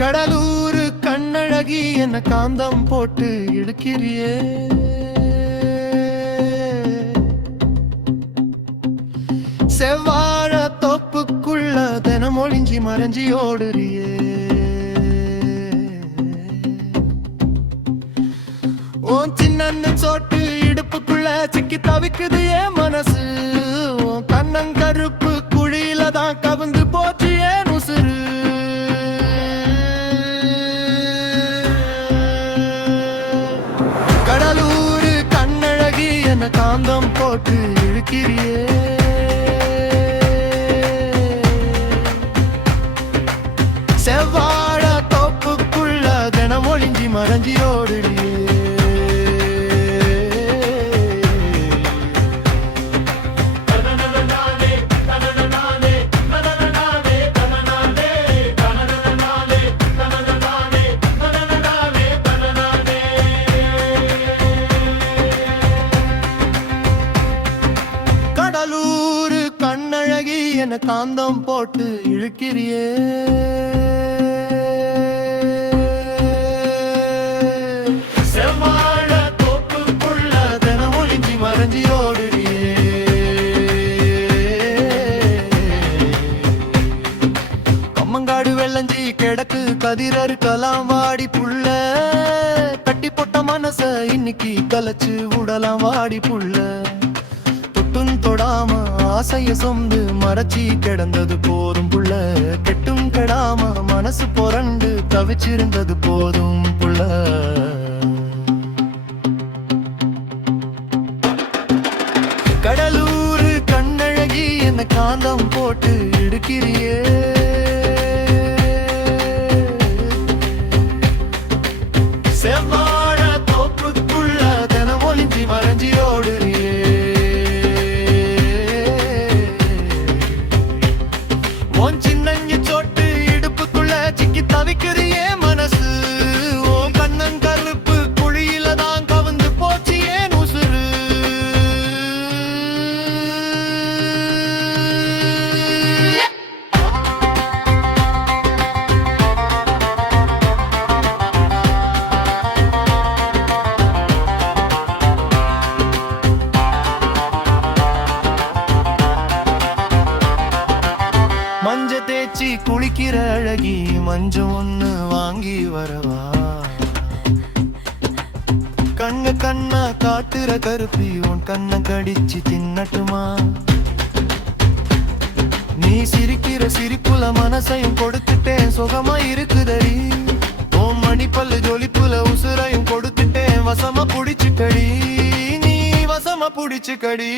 கடலூர் கண்ணழகி என்ன காந்தம் போட்டு இழுக்கிறியே, செவ்வாழ தோப்புக்குள்ள தினம் ஒளிஞ்சி மறைஞ்சி ஓடுறியே. உன் சின்ன சோட்டு இடுப்புக்குள்ள சிக்கி தவிக்குது என் மனசு. உன் கண்ணங்கருப்பு குழியில தான் கவுந்து போச்சு ஏன் உசுறு. கடலூர் கண்ணழகி என்ன காந்தம் போட்டு இழுக்கிறியே, செவ்வாழ தோப்புக்குள்ள தினம் ஒளிஞ்சி மறைஞ்சி ஓடுறியே. கடலூர் கண்ணழகி என்ன காந்தம் போட்டு இழுக்கிறியே, செவ்வாழ தோப்புக்குள்ள தினம் ஒளிஞ்சி மறைஞ்சி ஓடுறியே. கம்மங்காடு வெள்ளஞ்சி கிடக்கு கதிரறுக்கலாம் வாடி புள்ள, கட்டி போட்ட மனச இன்னைக்கு கலைச்சு விடலாம் வாடி புள்ள. தொட்டும் தொடாம ஆசைய சொந்து மறைச்சி கிடந்தது போதும் புள்ள, கெட்டும் கெடாம மனசு புரண்டு தவிச்சிருந்தது போதும் புள்ள. கடலூர் கண்ணழகி என்ன காந்தம் போட்டு இடுக்கிறியே, செவ்வாழ தோப்புக்குள்ள தினம் ஒளிஞ்சி மறைஞ்சி ஓடுறியே. உன் சின்னஞ்சி சோட்டு இடுப்புக்குள்ள சிக்கி தவிக்குது என் மனசு. உன் கண்ணங்கருப்பு குழியில தான் கவுந்து போச்சு ஏன் உசுறு. மஞ்ச தேய்ச்சி குளிக்கிற அழகி மஞ்சள் ஒண்ணு வாங்கி வரவா, கண்ண கண்ணா காட்டுற கருப்பி உன் கண்ண கடிச்சு தின்னட்டுமா. நீ சிரிக்கிற சிரிப்புல மனசையும் கொடுத்துட்டேன் சுகமா இருக்குதடி. உன் மணிப்பல்லு ஜொலிப்புல உசுரையும் கொடுத்துட்டேன் வசமா புடிச்சுக்கடி, நீ வசமா புடிச்சுக்கடி.